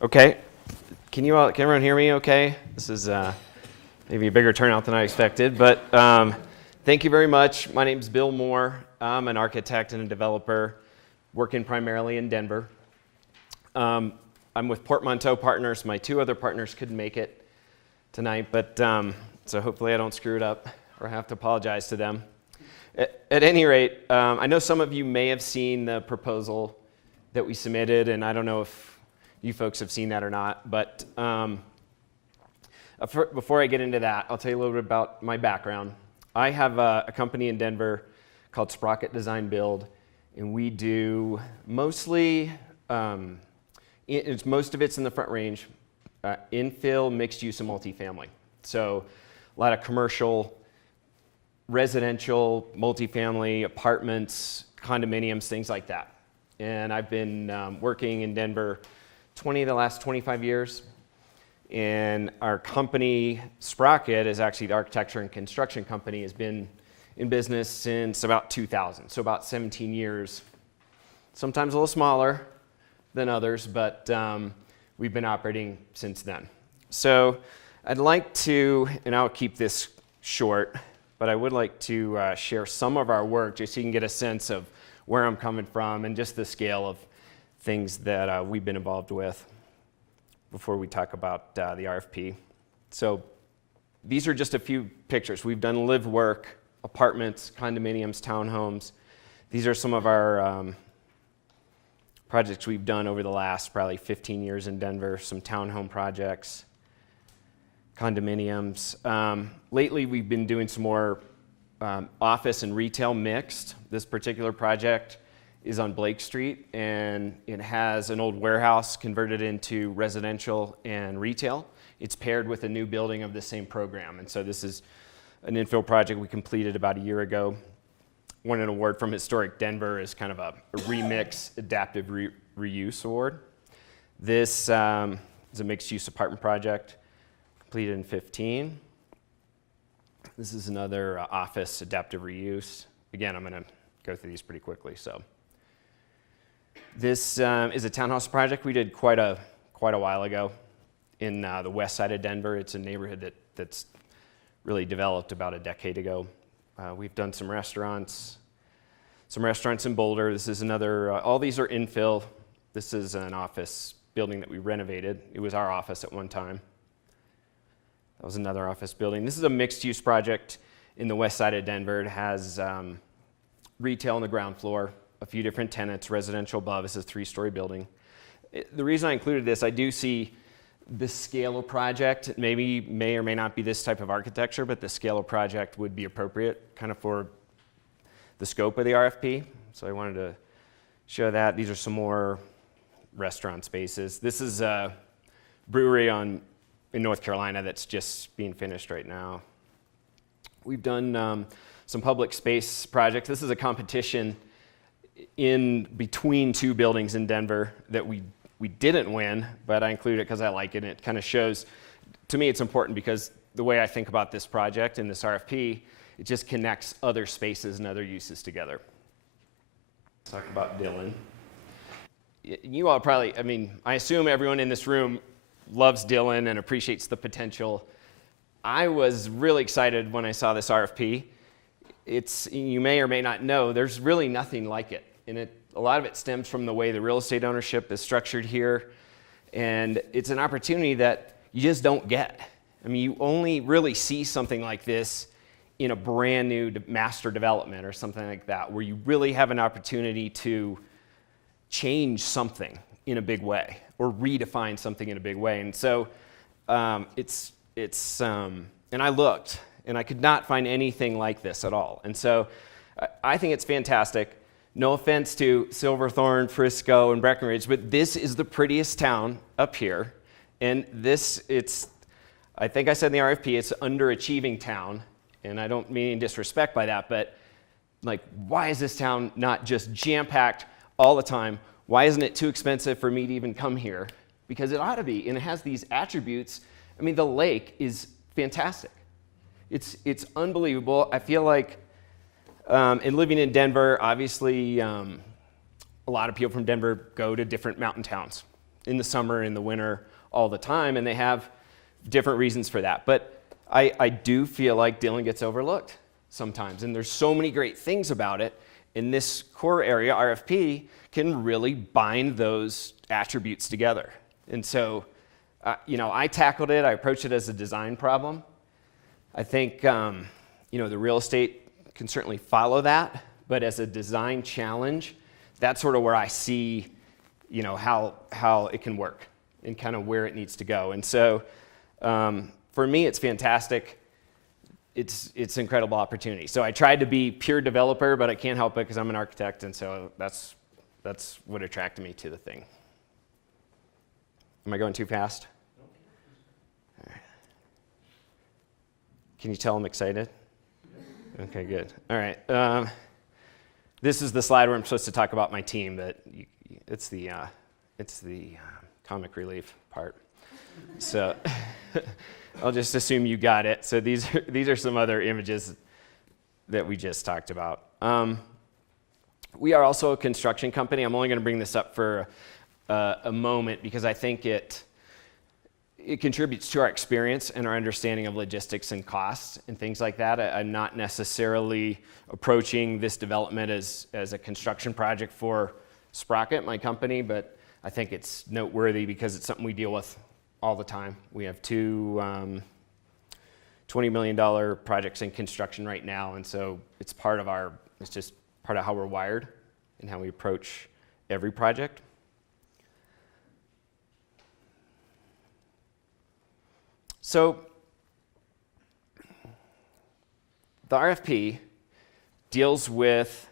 Okay, can everyone hear me okay? This is maybe a bigger turnout than I expected, but thank you very much. My name is Bill Moore. I'm an architect and a developer working primarily in Denver. I'm with Portmanteau Partners. My two other partners couldn't make it tonight, but so hopefully I don't screw it up or have to apologize to them. At any rate, I know some of you may have seen the proposal that we submitted, and I don't know if you folks have seen that or not, but before I get into that, I'll tell you a little bit about my background. I have a company in Denver called Sprocket Design Build, and we do mostly, most of it's in the Front Range, infill, mixed use, and multifamily. So a lot of commercial, residential, multifamily, apartments, condominiums, things like that. And I've been working in Denver the last 25 years. And our company, Sprocket, is actually the architecture and construction company, has been in business since about 2000, so about 17 years. Sometimes a little smaller than others, but we've been operating since then. So I'd like to, and I'll keep this short, but I would like to share some of our work just so you can get a sense of where I'm coming from and just the scale of things that we've been involved with before we talk about the RFP. So these are just a few pictures. We've done live work, apartments, condominiums, townhomes. These are some of our projects we've done over the last probably 15 years in Denver, some townhome projects, condominiums. Lately we've been doing some more office and retail mixed. This particular project is on Blake Street, and it has an old warehouse converted into residential and retail. It's paired with a new building of the same program, and so this is an infill project we completed about a year ago. Won an award from Historic Denver as kind of a remix adaptive reuse award. This is a mixed-use apartment project completed in 2015. This is another office adaptive reuse. Again, I'm going to go through these pretty quickly. So this is a townhouse project we did quite a while ago in the west side of Denver. It's a neighborhood that's really developed about a decade ago. We've done some restaurants in Boulder. This is another, all these are infill. This is an office building that we renovated. It was our office at one time. That was another office building. This is a mixed-use project in the west side of Denver. It has retail on the ground floor, a few different tenants, residential above. This is a 3-story building. The reason I included this, I do see the scale of project. It may or may not be this type of architecture, but the scale of project would be appropriate kind of for the scope of the RFP. So I wanted to show that. These are some more restaurant spaces. This is a brewery in North Carolina that's just being finished right now. We've done some public space projects. This is a competition in between two buildings in Denver that we didn't win, but I included it because I like it. And it kind of shows, to me it's important because the way I think about this project and this RFP, it just connects other spaces and other uses together. Let's talk about Dillon. You all probably, I assume everyone in this room loves Dillon and appreciates the potential. I was really excited when I saw this RFP. You may or may not know, there's really nothing like it. And a lot of it stems from the way the real estate ownership is structured here. And it's an opportunity that you just don't get. You only really see something like this in a brand new master development or something like that, where you really have an opportunity to change something in a big way or redefine something in a big way. And so and I looked and I could not find anything like this at all. And so I think it's fantastic. No offense to Silverthorne, Frisco, and Breckenridge, but this is the prettiest town up here. And I think I said in the RFP, it's an underachieving town. And I don't mean any disrespect by that, but why is this town not just jam-packed all the time? Why isn't it too expensive for me to even come here? Because it ought to be, and it has these attributes. The lake is fantastic. It's unbelievable. I feel like, in living in Denver, obviously, a lot of people from Denver go to different mountain towns. in the summer, in the winter, all the time, and they have different reasons for that. But I do feel like Dillon gets overlooked sometimes, and there's so many great things about it, and this core area, RFP, can really bind those attributes together. And so, I tackled it, I approached it as a design problem. I think, the real estate can certainly follow that, but as a design challenge, that's sort of where I see, how it can work and kind of where it needs to go. And so, for me, it's fantastic. It's an incredible opportunity. So I tried to be pure developer, but I can't help it because I'm an architect, and so that's what attracted me to the thing. Am I going too fast? All right. Can you tell I'm excited? Okay, good. All right. This is the slide where I'm supposed to talk about my team, but it's the comic relief part. So I'll just assume you got it. So these are some other images that we just talked about. We are also a construction company. I'm only going to bring this up for a moment because I think it contributes to our experience and our understanding of logistics and costs and things like that. I'm not necessarily approaching this development as a construction project for Sprocket, my company, but I think it's noteworthy because it's something we deal with all the time. We have two $20 million projects in construction right now, and so it's just part of how we're wired and how we approach every project. So the RFP deals with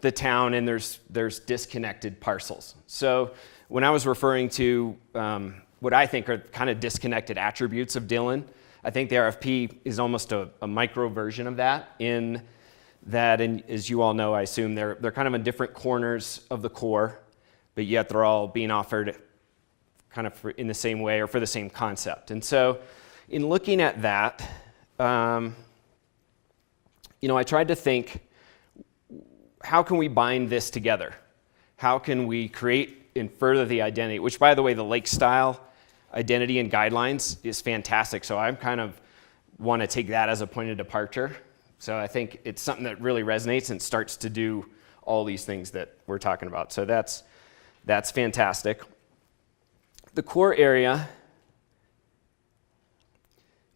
the town, and there's disconnected parcels. So when I was referring to what I think are kind of disconnected attributes of Dillon, I think the RFP is almost a micro version of that, in that, and as you all know, I assume they're kind of in different corners of the core, but yet they're all being offered kind of in the same way or for the same concept. And so in looking at that, I tried to think, how can we bind this together? How can we create and further the identity, which, by the way, the Lakestyle identity and guidelines is fantastic. So I kind of want to take that as a point of departure. So I think it's something that really resonates and starts to do all these things that we're talking about. So that's fantastic. The core area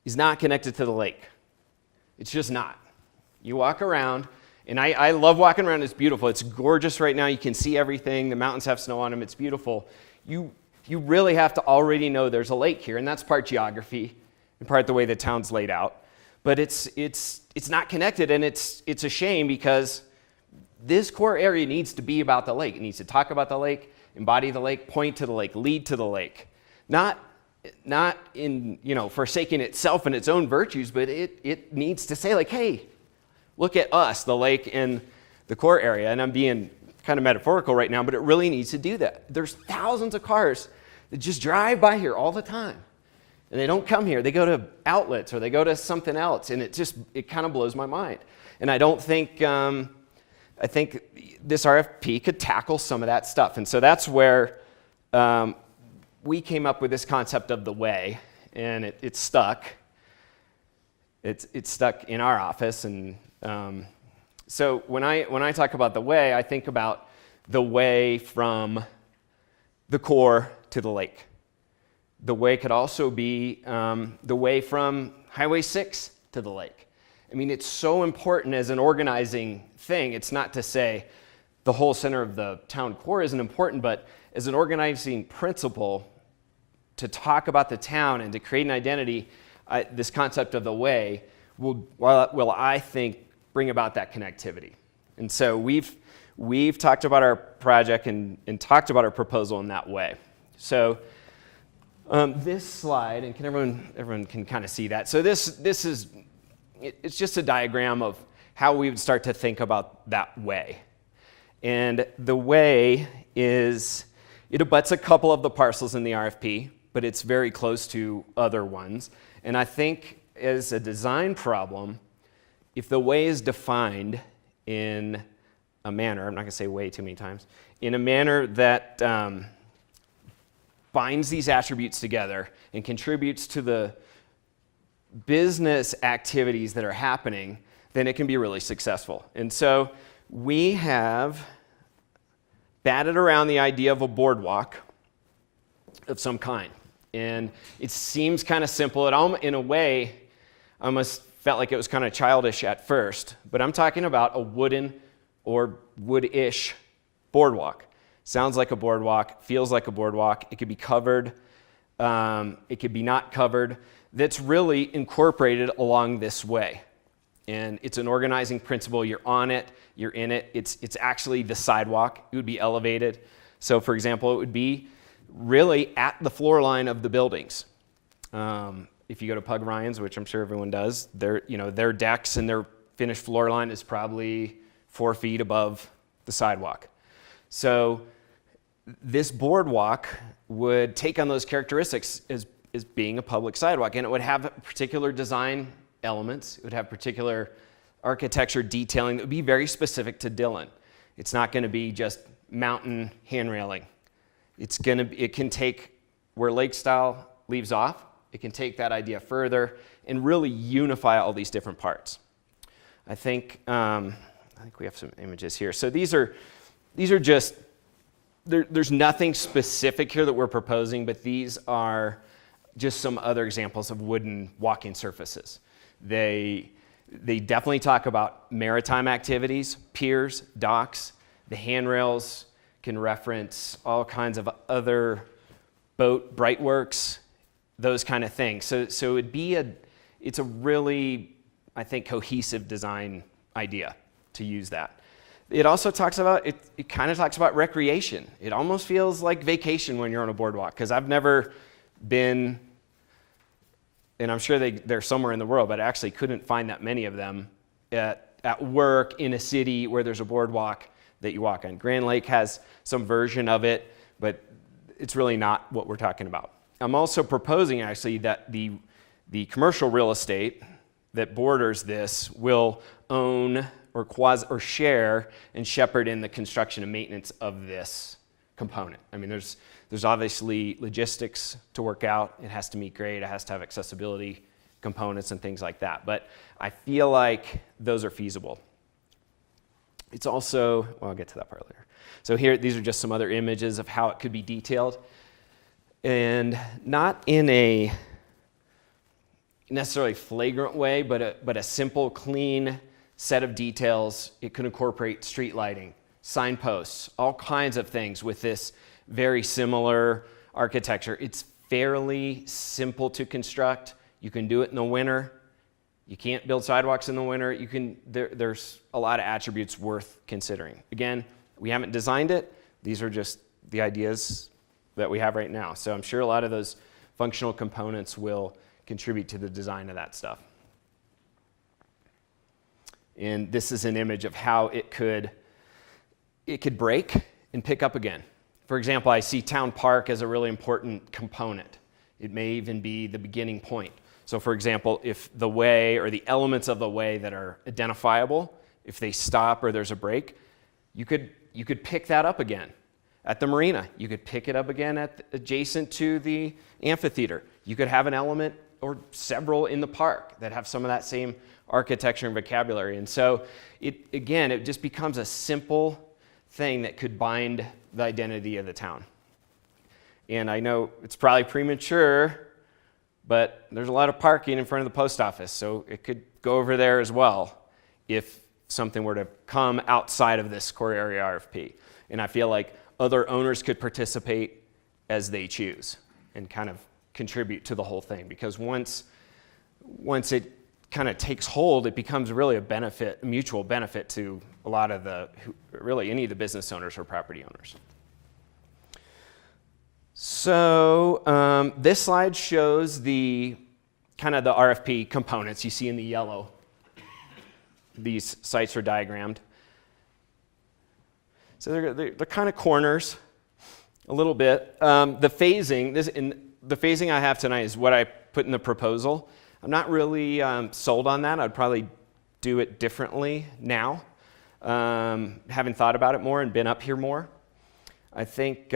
is not connected to the lake. It's just not. You walk around, and I love walking around. It's beautiful. It's gorgeous right now. You can see everything. The mountains have snow on them. It's beautiful. You really have to already know there's a lake here, and that's part geography and part the way the town's laid out. But it's not connected, and it's a shame because this core area needs to be about the lake. It needs to talk about the lake, embody the lake, point to the lake, lead to the lake. Not in, forsaking itself and its own virtues, but it needs to say, like, hey, look at us, the lake and the core area. And I'm being kind of metaphorical right now, but it really needs to do that. There's thousands of cars that just drive by here all the time. And they don't come here. They go to outlets or they go to something else. And it kind of blows my mind. And I don't think, I think this RFP could tackle some of that stuff. And so that's where we came up with this concept of the way, and it's stuck. It's stuck in our office. And so when I talk about the way, I think about the way from the core to the lake. The way could also be the way from Highway 6 to the lake. I mean, it's so important as an organizing thing. It's not to say the whole center of the town core isn't important, but as an organizing principle, to talk about the town and to create an identity, this concept of the way will I think, bring about that connectivity. And so we've talked about our project and talked about our proposal in that way. So this slide, and everyone can kind of see that. So it's just a diagram of how we would start to think about that way. And the way it abuts a couple of the parcels in the RFP, but it's very close to other ones. And I think as a design problem, if the way is defined in a manner, I'm not going to say way too many times, in a manner that binds these attributes together and contributes to the business activities that are happening, then it can be really successful. And so we have batted around the idea of a boardwalk of some kind. And it seems kind of simple. In a way, I almost felt like it was kind of childish at first, but I'm talking about a wooden or wood-ish boardwalk. Sounds like a boardwalk, feels like a boardwalk. It could be covered, it could be not covered. That's really incorporated along this way. And it's an organizing principle. You're on it, you're in it. It's actually the sidewalk. It would be elevated. So for example, it would be really at the floor line of the buildings. If you go to Pug Ryan's, which I'm sure everyone does, their decks and their finished floor line is probably 4 feet above the sidewalk. So this boardwalk would take on those characteristics as being a public sidewalk, and it would have particular design elements. It would have particular architecture detailing that would be very specific to Dillon. It's not going to be just mountain hand railing. It can take where Lakestyle leaves off. It can take that idea further and really unify all these different parts. I think we have some images here. So these are just, there's nothing specific here that we're proposing, but these are just some other examples of wooden walking surfaces. They definitely talk about maritime activities, piers, docks. The handrails can reference all kinds of other boat brightworks, those kind of things. So it's a really, I think, cohesive design idea to use that. It also talks about, it kind of talks about recreation. It almost feels like vacation when you're on a boardwalk, because I've never been, and I'm sure they're somewhere in the world, but I actually couldn't find that many of them at work in a city where there's a boardwalk that you walk on. Grand Lake has some version of it, but it's really not what we're talking about. I'm also proposing actually that the commercial real estate that borders this will own or share and shepherd in the construction and maintenance of this component. I mean, there's obviously logistics to work out. It has to meet grade. It has to have accessibility components and things like that. But I feel like those are feasible. It's also, well, I'll get to that part later. So here, these are just some other images of how it could be detailed. And not in a necessarily flagrant way, but a simple, clean set of details. It could incorporate street lighting, signposts, all kinds of things with this very similar architecture. It's fairly simple to construct. You can do it in the winter. You can't build sidewalks in the winter. There's a lot of attributes worth considering. Again, we haven't designed it. These are just the ideas that we have right now. So I'm sure a lot of those functional components will contribute to the design of that stuff. And this is an image of how it could break and pick up again. For example, I see Town Park as a really important component. It may even be the beginning point. So for example, if the way or the elements of the way that are identifiable, if they stop or there's a break, you could pick that up again. At the marina, you could pick it up again adjacent to the amphitheater. You could have an element or several in the park that have some of that same architecture and vocabulary. And so it just becomes a simple thing that could bind the identity of the town. And I know it's probably premature, but there's a lot of parking in front of the post office, so it could go over there as well if something were to come outside of this core area RFP. And I feel like other owners could participate as they choose and kind of contribute to the whole thing, because once it kind of takes hold, it becomes really a mutual benefit to a lot of really any of the business owners or property owners. So this slide shows the kind of the RFP components you see in the yellow. These sites are diagrammed. So they're kind of corners a little bit. The phasing I have tonight is what I put in the proposal. I'm not really sold on that. I'd probably do it differently now, having thought about it more and been up here more. I think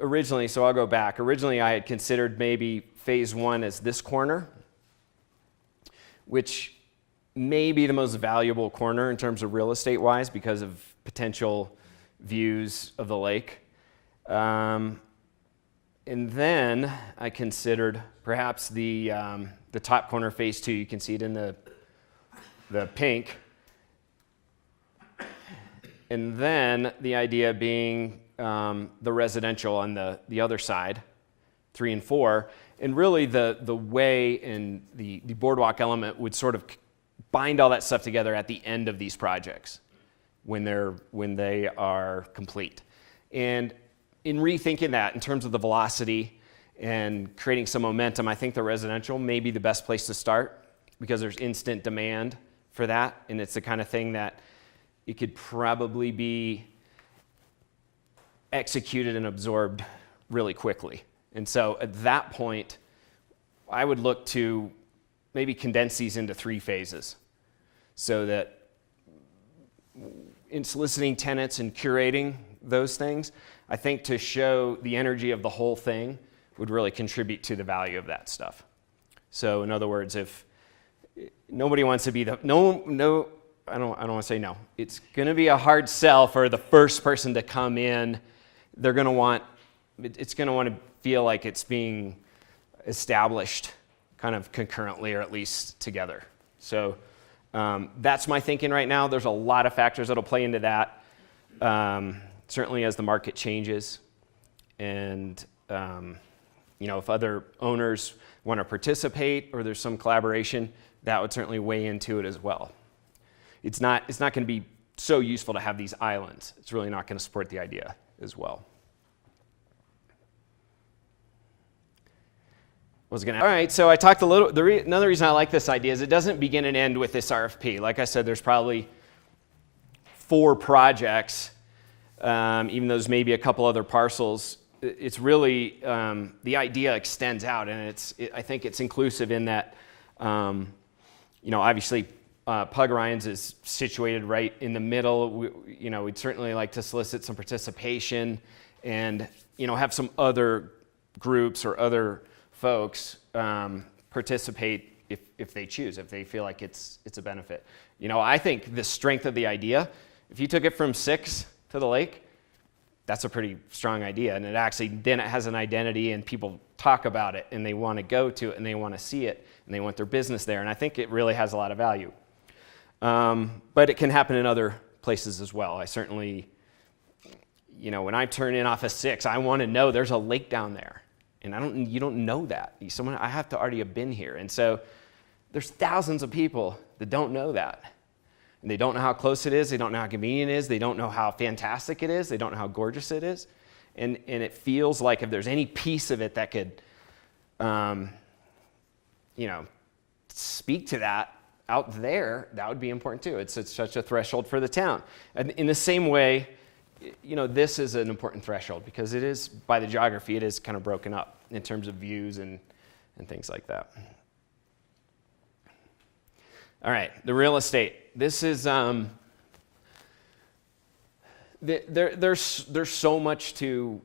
originally, so I'll go back. Originally, I had considered maybe phase one as this corner, which may be the most valuable corner in terms of real estate wise because of potential views of the lake. And then I considered perhaps the top corner, phase two. You can see it in the pink. And then the idea being the residential on the other side, 3 and 4. And really the way and the boardwalk element would sort of bind all that stuff together at the end of these projects when they are complete. And in rethinking that in terms of the velocity and creating some momentum, I think the residential may be the best place to start because there's instant demand for that, and it's the kind of thing that it could probably be executed and absorbed really quickly. And so at that point, I would look to maybe condense these into 3 phases so that in soliciting tenants and curating those things, I think to show the energy of the whole thing would really contribute to the value of that stuff. So in other words, if nobody wants to be I don't want to say no. It's going to be a hard sell for the first person to come in. It's going to want to feel like it's being established kind of concurrently or at least together. So that's my thinking right now. There's a lot of factors that'll play into that, certainly as the market changes. And if other owners want to participate or there's some collaboration, that would certainly weigh into it as well. It's not going to be so useful to have these islands. It's really not going to support the idea as well. All right, so I talked a little, another reason I like this idea is it doesn't begin and end with this RFP. Like I said, there's probably 4 projects, even though there's maybe a couple other parcels. It's really, the idea extends out, and I think it's inclusive in that, obviously, Pug Ryan's is situated right in the middle. We'd certainly like to solicit some participation and, have some other groups or other folks participate if they choose, if they feel like it's a benefit. I think the strength of the idea, if you took it from 6 to the lake, that's a pretty strong idea. And then it has an identity and people talk about it and they want to go to it and they want to see it and they want their business there. And I think it really has a lot of value. But it can happen in other places as well. I certainly, when I turn in off a 6, I want to know there's a lake down there. And you don't know that. I have to already have been here. And so there's thousands of people that don't know that. And they don't know how close it is. They don't know how convenient it is. They don't know how fantastic it is. They don't know how gorgeous it is. And it feels like if there's any piece of it that could, speak to that out there, that would be important too. It's such a threshold for the town. And in the same way, this is an important threshold because it is, by the geography, it is kind of broken up in terms of views and things like that. All right, the real estate. This is, there's so much to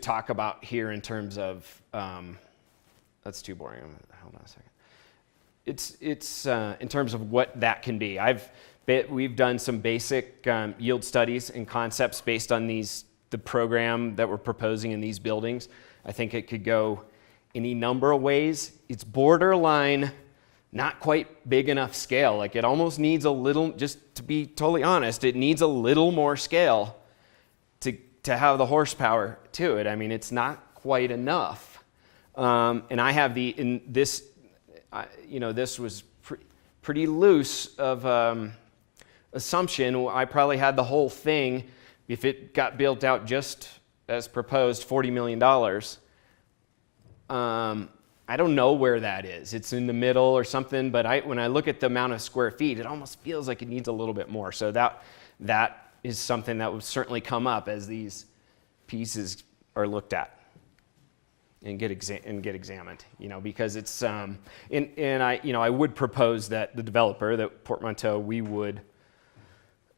talk about here in terms of, that's too boring. Hold on a second. It's in terms of what that can be. We've done some basic yield studies and concepts based on the program that we're proposing in these buildings. I think it could go any number of ways. It's borderline, not quite big enough scale. Like it almost needs a little, just to be totally honest, it needs a little more scale to have the horsepower to it. I mean, it's not quite enough. And I have this was pretty loose of assumption. I probably had the whole thing, if it got built out just as proposed, $40 million. I don't know where that is. It's in the middle or something, but when I look at the amount of square feet, it almost feels like it needs a little bit more. So that is something that will certainly come up as these pieces are looked at and get examined, because it's, and I would propose that the developer, that Portmanteau, we would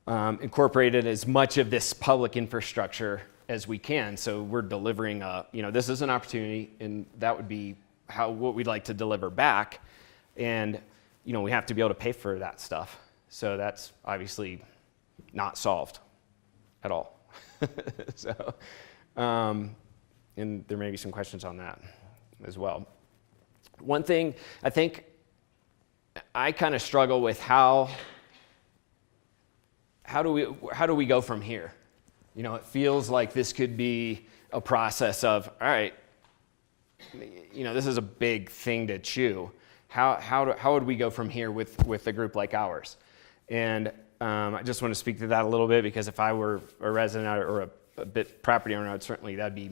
incorporate it as much of this public infrastructure as we can. So we're delivering this is an opportunity, and that would be what we'd like to deliver back. And, we have to be able to pay for that stuff. So that's obviously not solved at all. So, and there may be some questions on that as well. One thing I think I kind of struggle with, how do we go from here? It feels like this could be a process of, all right, this is a big thing to chew. How would we go from here with a group like ours? And I just want to speak to that a little bit, because if I were a resident or a bit property owner, that'd be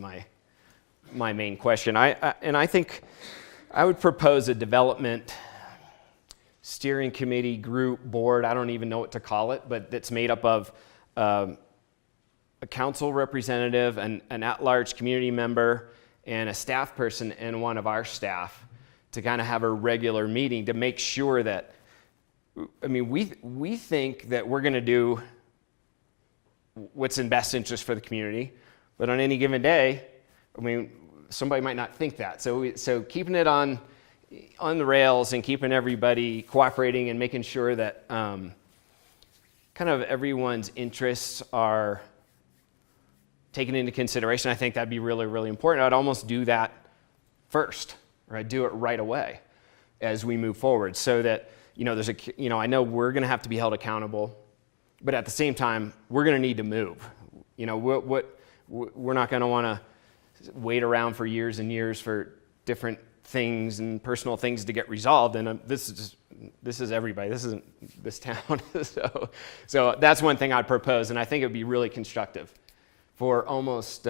my main question. I think I would propose a development steering committee, group, board, I don't even know what to call it, but that's made up of a council representative, an at-large community member, and a staff person and one of our staff, to kind of have a regular meeting to make sure that, we think that we're going to do what's in best interest for the community, but on any given day, somebody might not think that. So keeping it on the rails and keeping everybody cooperating and making sure that kind of everyone's interests are taken into consideration, I think that'd be really, really important. I'd almost do that first, or I'd do it right away as we move forward, so that there's I know we're going to have to be held accountable, but at the same time, we're going to need to move. We're not going to want to wait around for years and years for different things and personal things to get resolved. And this is everybody. This isn't this town. So that's one thing I'd propose, and I think it would be really constructive for almost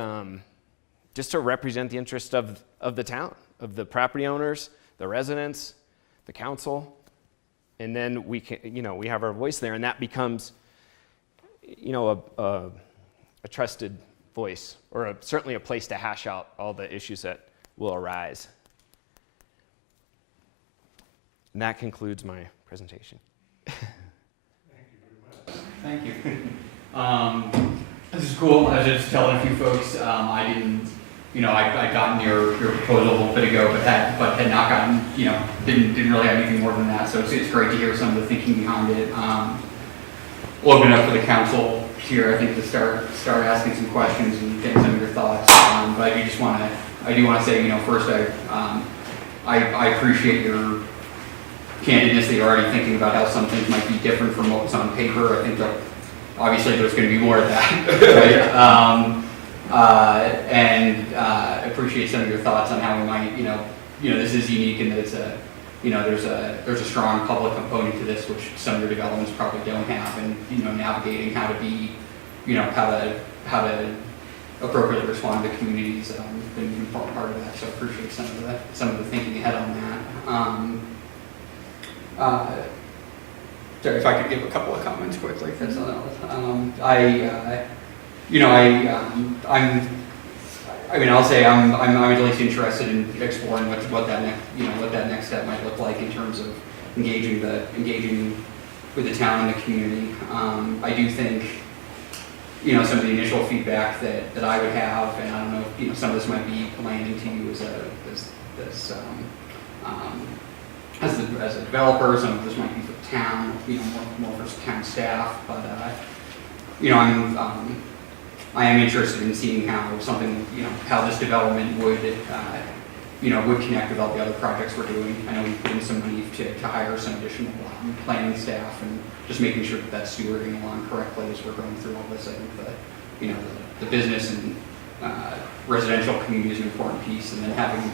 just to represent the interest of the town, of the property owners, the residents, the council, and then we can, we have our voice there, and that becomes, a trusted voice, or certainly a place to hash out all the issues that will arise. And that concludes my presentation. Thank you. This is cool. I was just telling a few folks, I didn't, I'd gotten your proposal a little bit ago, but had not gotten, didn't really have anything more than that. So it's great to hear some of the thinking behind it. We'll open it up for the council here, I think, to start asking some questions and getting some of your thoughts. But I do want to say, first, I appreciate your candidness that you're already thinking about how some things might be different from what was on paper. I think that obviously there's going to be more of that, right? And appreciate some of your thoughts on how we might, this is unique in that it's there's a strong public component to this, which some of your developments probably don't have, and navigating how to be, how to appropriately respond to communities has been an important part of that. So I appreciate some of the thinking ahead on that. Sorry, if I could give a couple of comments quickly. That's I'll say I'm at least interested in exploring what that next step might look like in terms of engaging with the town and the community. I do think some of the initial feedback that I would have, and I don't know if some of this might be landing to you as a developer, some of this might be for the town, more for town staff, but I am interested in seeing how something, how this development would connect with all the other projects we're doing. I know we've put in some money to hire some additional planning staff, and just making sure that that's stewarding along correctly as we're going through all this. I think the business and residential community is an important piece, and then having,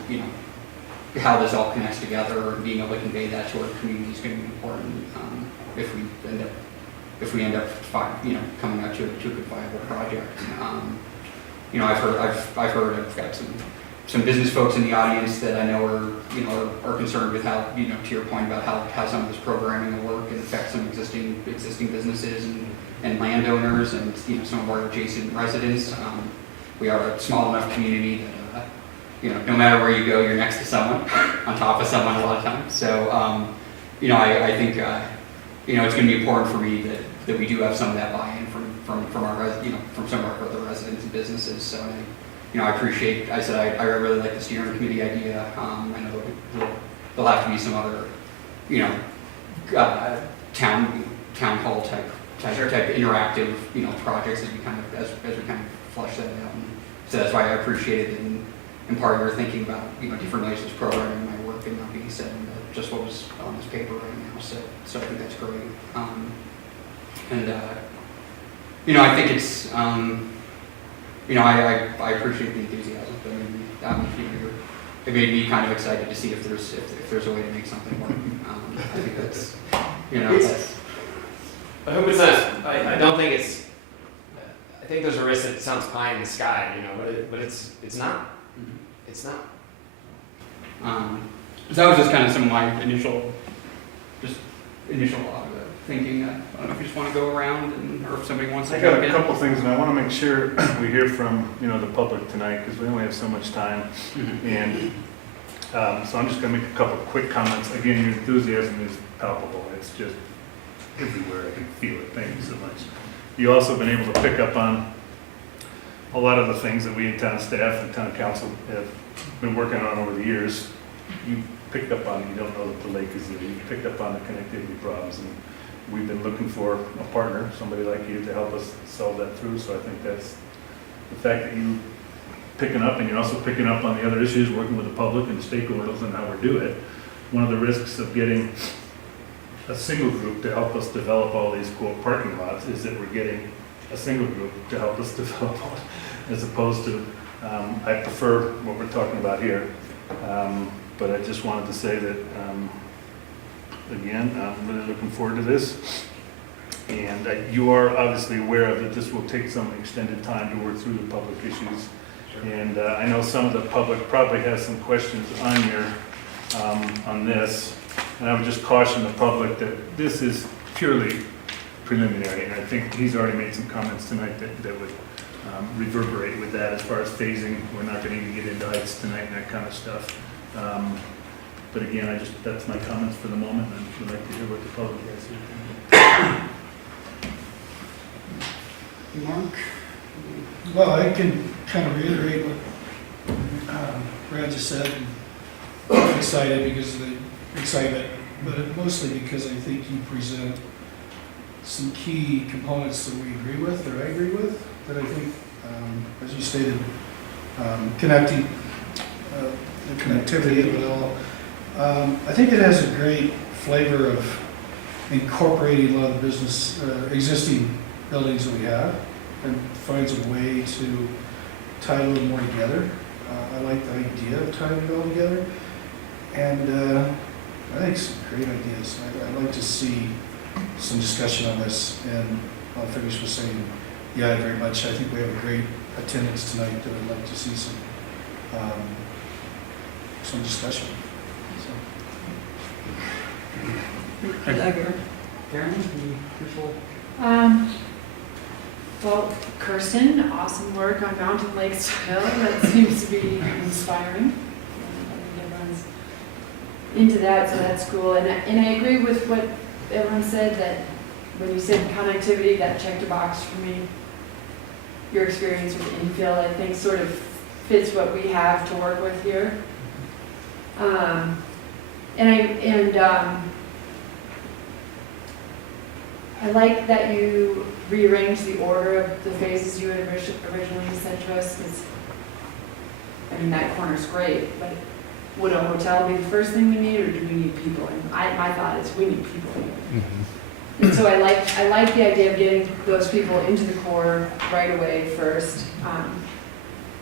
how this all connects together and being able to convey that to our community is going to be important if we end up coming out to a good viable project. I've got some business folks in the audience that I know are concerned with how, to your point about how some of this programming will work and affect some existing businesses and landowners and some of our adjacent residents. We are a small enough community that no matter where you go, you're next to someone, on top of someone a lot of times. So I think it's going to be important for me that we do have some of that buy-in from from our from some of our other residents and businesses. So I appreciate. I said I really like the steering committee idea. I know there'll have to be some other town hall type interactive projects as we kind of flush that out. And so that's why I appreciated it. And part of your thinking about different layers programming my work and not being said into just what was on this paper right now. So I think that's great. I think it's I appreciate the enthusiasm. It made me kind of excited to see if there's a way to make something work. I think that's I hope it's not. I don't think it's. I think there's a risk that it sounds pie in the sky, but it's not. It's not. So that was just kind of some of my initial thinking. I don't know if you just want to go around or if somebody wants to. I got a couple things, and I want to make sure we hear from the public tonight because we only have so much time. Mm-hmm. And so I'm just going to make a couple quick comments. Again, your enthusiasm is palpable. It's just everywhere. I can feel it. Thank you so much. You also have been able to pick up on a lot of the things that we in town staff and town council have been working on over the years. You picked up on, you don't know that the lake is there. You picked up on the connectivity problems, and we've been looking for a partner, somebody like you, to help us solve that through. So I think that's the fact that you picking up, and you're also picking up on the other issues, working with the public and the stakeholders and how we do it. One of the risks of getting a single group to help us develop all these parking lots is that we're getting a single group to help us develop all, as opposed to, I prefer what we're talking about here. But I just wanted to say that, again, I'm really looking forward to this. And you are obviously aware of that this will take some extended time to work through the public issues. Sure. And I know some of the public probably has some questions on this. And I would just caution the public that this is purely preliminary. And I think he's already made some comments tonight that would reverberate with that as far as phasing. We're not going to even get into heights tonight and that kind of stuff. But again, that's my comments for the moment, and I would like to hear what the public has to say. Mark? Well, I can kind of reiterate what Brad just said. I'm excited because of the excitement, but mostly because I think you present some key components that we agree with, or I agree with, that I think, as you stated, connecting, the connectivity of it all. I think it has a great flavor of incorporating a lot of the business, existing buildings that we have, and finds a way to tie a little more together. I like the idea of tying it all together, and I think some great ideas. I'd like to see some discussion on this, and I'll finish with saying, yeah, very much. I think we have a great attendance tonight that I'd like to see some discussion. Well, Kirsten, awesome work on Mountain Lakestyle. That seems to be inspiring. I think everyone's into that, so that's cool. And I agree with what everyone said, that when you said connectivity, that checked a box for me. Your experience with infill, I think, sort of fits what we have to work with here. I like that you rearranged the order of the phases you had originally sent to us, because, that corner's great, but would a hotel be the first thing we need, or do we need people? And my thought is we need people here. Mm-hmm. And so I like the idea of getting those people into the core right away first.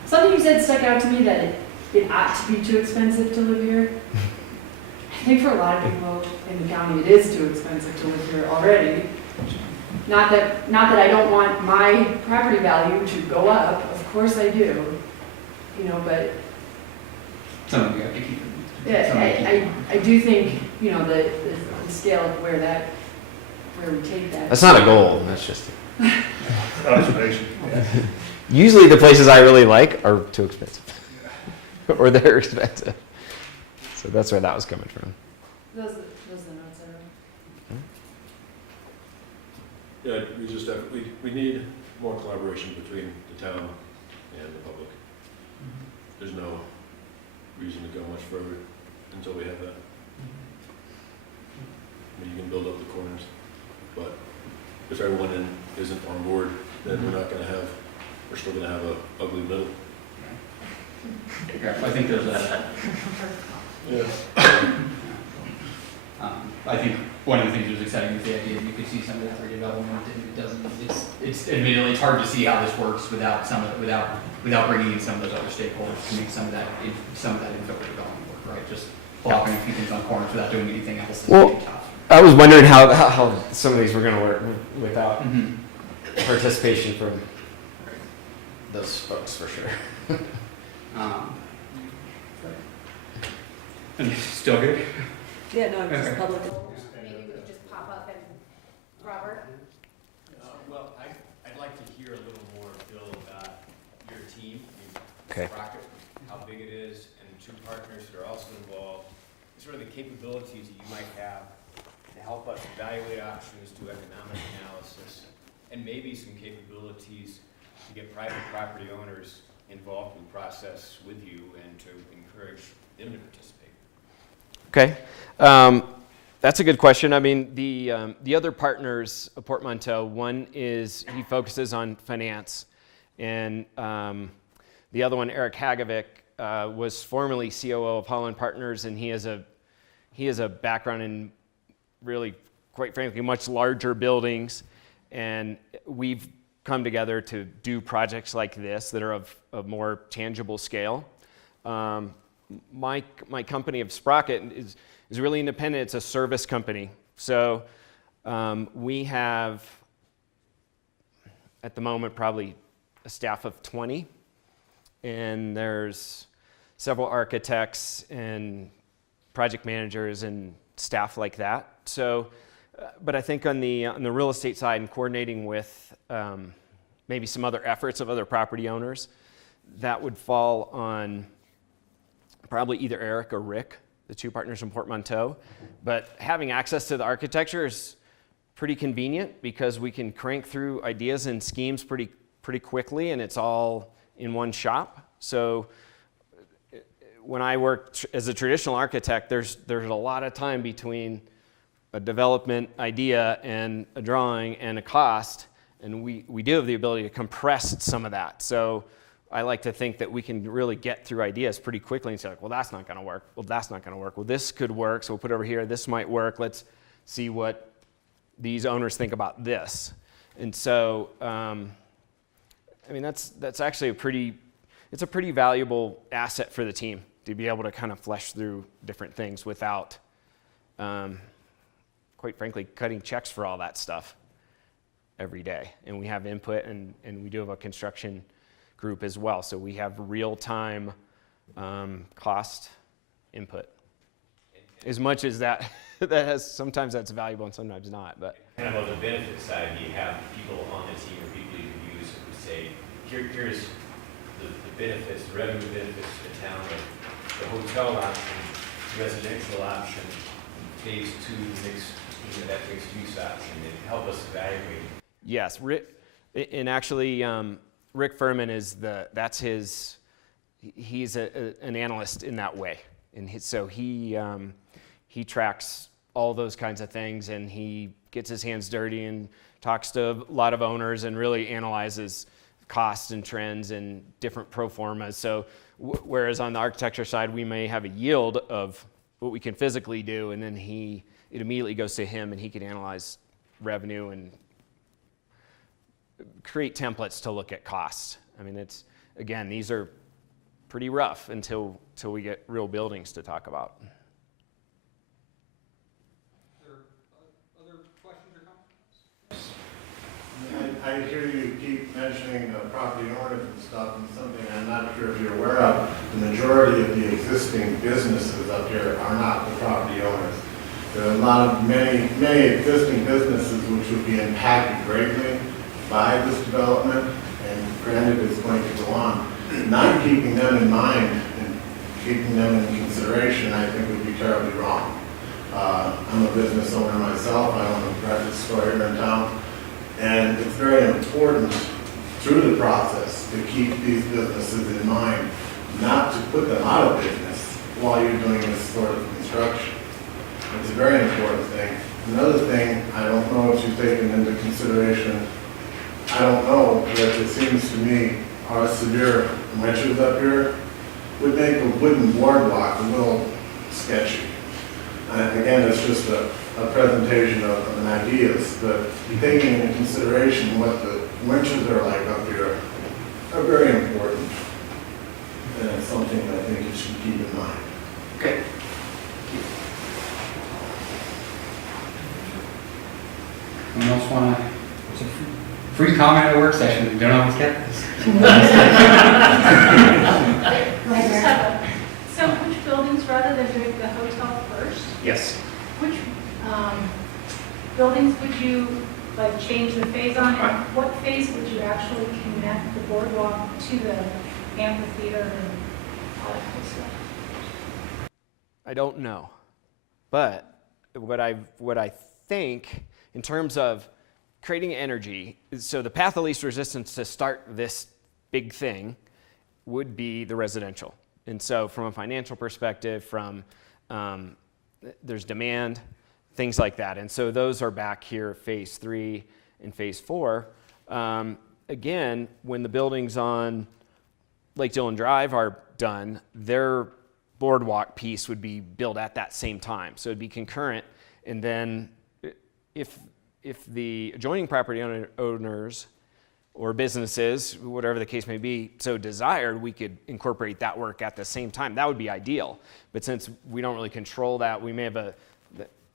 Something you said stuck out to me, that it ought to be too expensive to live here. I think for a lot of people in the county, it is too expensive to live here already. Not that I don't want my property value to go up. Of course I do. But Something we have to keep. yeah, I do think the scale of where we take that. That's not a goal. That's just Observation. Yeah. usually the places I really like are too expensive, or they're expensive. So that's where that was coming from. Those are the notes I wrote. Yeah, we need more collaboration between the town and the public. There's no reason to go much further until we have that. I mean, you can build up the corners, but if everyone isn't on board, then we're still gonna have a ugly middle. Okay, I think there's a, Yeah. I think one of the things that was exciting was the idea that you could see some of that redevelopment, and it doesn't, it's admittedly, it's hard to see how this works without without bringing in some of those other stakeholders to make some of that infill development work, right? Just blocking a few things on corners without doing anything else is Well, really tough. I was wondering how some of these were going to work without Mhm. participation from those folks for sure. And still good? Yeah, no, it's just Okay. public. Maybe we could just pop up and, Robert? Well, I'd like to hear a little more, Bill, about your team. Okay. Rocket, how big it is, and two partners that are also involved. Sort of the capabilities that you might have to help us evaluate options, do economic analysis, and maybe some capabilities to get private property owners involved in the process with you and to encourage them to participate. Okay. That's a good question. I mean, the other partners of Portmanteau, one is he focuses on finance, and the other one, Eric Hagovic, was formerly COO of Holland Partners, and he has a background in really, quite frankly, much larger buildings, and we've come together to do projects like this that are of more tangible scale. My company of Sprocket is really independent. It's a service company. So we have, at the moment, probably a staff of 20. And there's several architects and project managers and staff like that. So, but I think on the real estate side and coordinating with maybe some other efforts of other property owners, that would fall on probably either Eric or Rick, the two partners from Portmanteau. But having access to the architecture is pretty convenient because we can crank through ideas and schemes pretty quickly, and it's all in one shop. So when I worked as a traditional architect, there's a lot of time between a development idea and a drawing and a cost, and we do have the ability to compress some of that. So I like to think that we can really get through ideas pretty quickly and say, like, well, that's not going to work. Well, that's not going to work. Well, this could work, so we'll put it over here. This might work. Let's see what these owners think about this. And so, I mean, that's actually it's a pretty valuable asset for the team to be able to kind of flesh through different things without, quite frankly, cutting checks for all that stuff every day. And we have input, and we do have a construction group as well. So we have real-time cost input. As much as that sometimes that's valuable and sometimes not. But Kind of on the benefit side, do you have people on the team or people you can use who would say, here's the benefits, the revenue benefits to the town of the hotel option, residential option, phase two, that mixed use option, and help us evaluate. yes, Rick, and actually Rick Furman he's an analyst in that way. And so he tracks all those kinds of things, and he gets his hands dirty and talks to a lot of owners and really analyzes costs and trends and different pro formas. So whereas on the architecture side, we may have a yield of what we can physically do, and then it immediately goes to him, and he can analyze revenue and create templates to look at costs. I mean, these are pretty rough until we get real buildings to talk about. Other questions or comments? I hear you keep mentioning property owners and stuff, and something I'm not sure if you're aware of. The majority of the existing businesses up here are not the property owners. There are many existing businesses which would be impacted greatly by this development, and granted it's going to go on. Not keeping them in mind and keeping them in consideration, I think would be terribly wrong. I'm a business owner myself. I own a private store here in town. And it's very important through the process to keep these businesses in mind, not to put them out of business while you're doing this sort of construction. It's a very important thing. Another thing, I don't know if you've taken into consideration, I don't know, but it seems to me our severe winters up here would make a wooden boardwalk a little sketchy. And again, it's just a presentation of an ideas, but taking into consideration what the winters are like up here are very important. And it's something that I think you should keep in mind. Okay. Anyone else want to, it's a free comment at a work session, you don't always get this. So which buildings, rather than doing the hotel first, Yes. which buildings would you like change the phase on? And what phase would you actually connect the boardwalk to the amphitheater and all that kind of stuff? I don't know. But what I think in terms of creating energy, so the path of least resistance to start this big thing would be the residential. And so from a financial perspective, there's demand, things like that. And so those are back here, phase 3 and phase 4. Again, when the buildings on Lake Dillon Drive are done, their boardwalk piece would be built at that same time. So it'd be concurrent. And then if the adjoining property owners or businesses, whatever the case may be, so desired, we could incorporate that work at the same time. That would be ideal. But since we don't really control that, we may have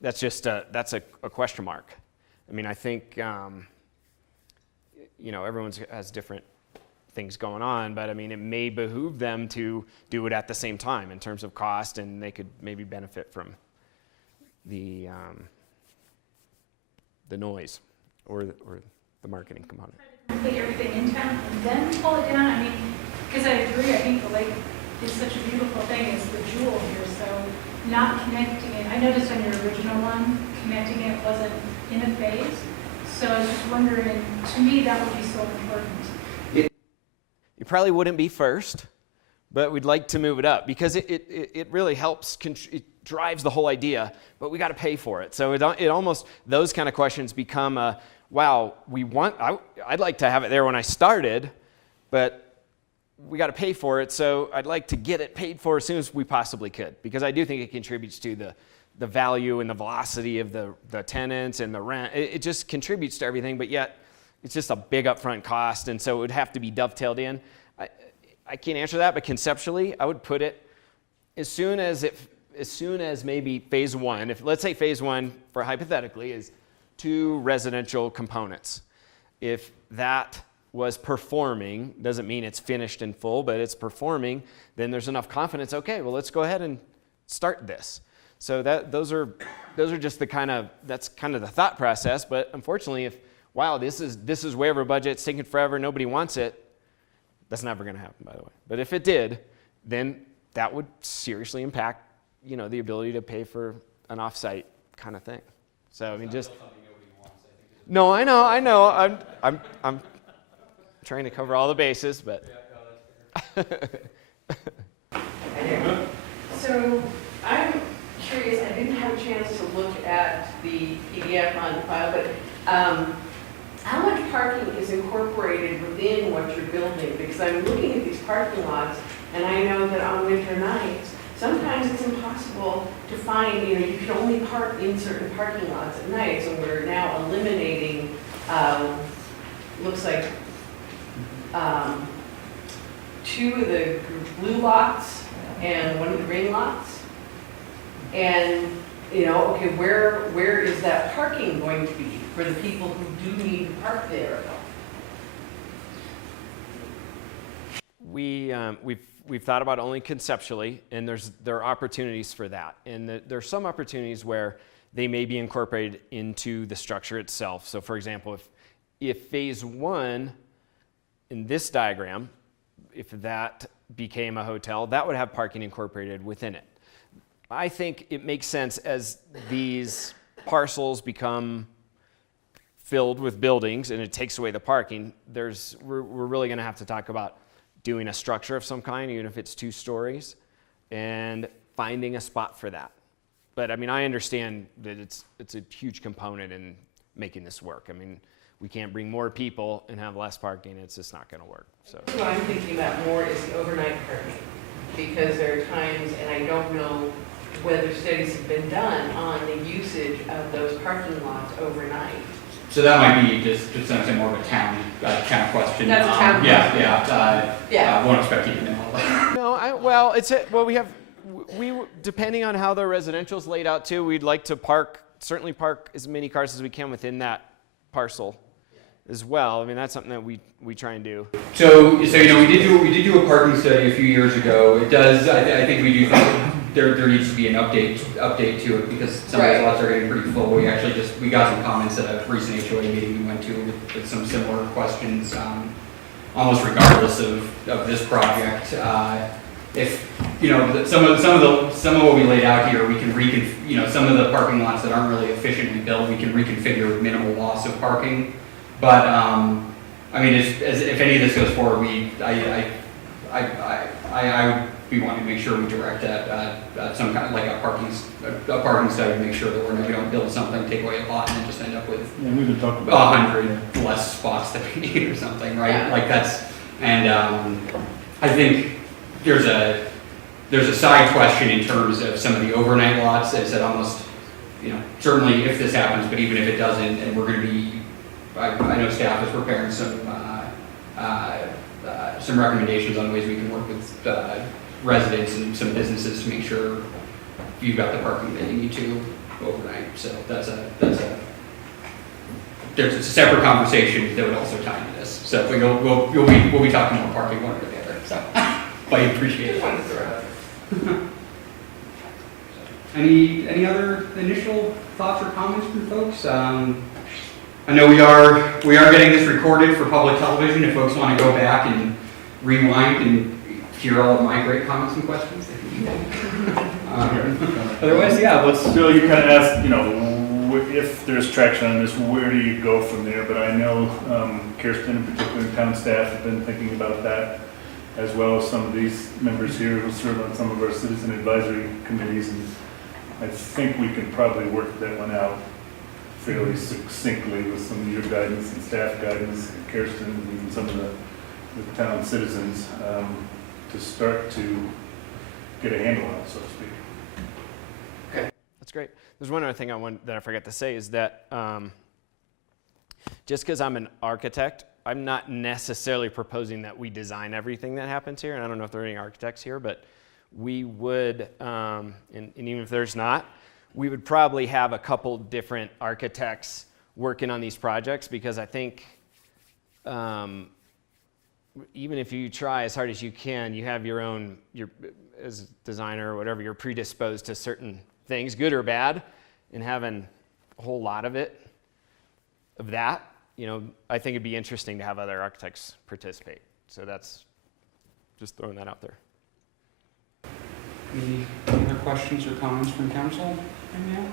that's a question mark. I mean, I think, everyone has different things going on, but I mean, it may behoove them to do it at the same time in terms of cost, and they could maybe benefit from the noise or the marketing component. Complete everything in town and then pull it down? I mean, because I agree, I think the lake is such a beautiful thing, it's the jewel here, so not connecting it, I noticed on your original one, connecting it wasn't in a phase, so I was just wondering, to me, that would be so important. It probably wouldn't be first, but we'd like to move it up because it really helps, it drives the whole idea, but we got to pay for it. So it almost, those kind of questions become wow, I'd like to have it there when I started, but we got to pay for it, so I'd like to get it paid for as soon as we possibly could, because I do think it contributes to the value and the velocity of the tenants and the rent. It just contributes to everything, but yet it's just a big upfront cost, and so it would have to be dovetailed in. I can't answer that, but conceptually, I would put it as soon as maybe phase 1. If let's say phase 1, for hypothetically, is 2 residential components. If that was performing, doesn't mean it's finished in full, but it's performing, then there's enough confidence, okay, well, let's go ahead and start this. So those are just that's kind of the thought process, but unfortunately, if wow, this is way over budget, it's taking forever, nobody wants it, that's never going to happen, by the way. But if it did, then that would seriously impact, the ability to pay for an off-site kind of thing. So I mean, just no, I know. I'm trying to cover all the bases, but. So I'm curious. I didn't have a chance to look at the PDF on file, but how much parking is incorporated within what you're building? Because I'm looking at these parking lots, and I know that on winter nights, sometimes it's impossible to find, you can only park in certain parking lots at night, so we're now eliminating, looks like 2 of the blue lots and 1 of the green lots. And, okay, where is that parking going to be for the people who do need to park there? We've thought about only conceptually, and there are opportunities for that. And there are some opportunities where they may be incorporated into the structure itself. So for example, if phase 1 in this diagram, if that became a hotel, that would have parking incorporated within it. I think it makes sense as these parcels become filled with buildings and it takes away the parking, we're really going to have to talk about doing a structure of some kind, even if it's 2 stories, and finding a spot for that. But I mean, I understand that it's a huge component in making this work. I mean, we can't bring more people and have less parking. It's just not going to work. So What I'm thinking about more is the overnight parking, because there are times, and I don't know whether studies have been done on the usage of those parking lots overnight. So that might be just something more of a town question. That's a town Yeah. Yeah. Won't expect you to know. No, we depending on how the residential's laid out too, we'd like to certainly park as many cars as we can within that parcel as well. I mean, that's something that we try and do. So we did do a parking study a few years ago. It does. I think we do think there needs to be an update to it, because some of those lots are getting pretty full. We got some comments at a recent HOA meeting we went to with some similar questions, almost regardless of this project. If some of what we laid out here, we can some of the parking lots that aren't really efficiently built, we can reconfigure with minimal loss of parking. But I mean, if any of this goes forward, I would be wanting to make sure we direct at some kind of like a parking study to make sure that we don't build something, take away a lot, and then just end up with And we've been talking about 100 less spots that we need or something, right? Yeah. Like that's, and I think there's a side question in terms of some of the overnight lots. As I said, almost, certainly if this happens, but even if it doesn't, and we're going to be, I know staff is preparing some recommendations on ways we can work with residents and some businesses to make sure you've got the parking that you need to overnight. So there's a separate conversation that would also tie into this. So we'll be talking more parking one or the other. So, but I appreciate it. Any other initial thoughts or comments from folks? I know we are getting this recorded for public television. If folks want to go back and rewind and hear all of my great comments and questions, they can do that. Otherwise, yeah, let's. Bill, you kind of asked, if there's traction on this, where do you go from there? But I know Kirsten, in particular, town staff have been thinking about that, as well as some of these members here who serve on some of our citizen advisory committees. And I think we can probably work that one out fairly succinctly with some of your guidance and staff guidance, and Kirsten, and even some of the town citizens, to start to get a handle on it, so to speak. Okay, that's great. There's one other thing that I forgot to say is that just because I'm an architect, I'm not necessarily proposing that we design everything that happens here. And I don't know if there are any architects here, but we would, and even if there's not, we would probably have a couple different architects working on these projects, because I think even if you try as hard as you can, you have as a designer or whatever, you're predisposed to certain things, good or bad, and having a whole lot of that, I think it'd be interesting to have other architects participate. So that's just throwing that out there. Any other questions or comments from council right now?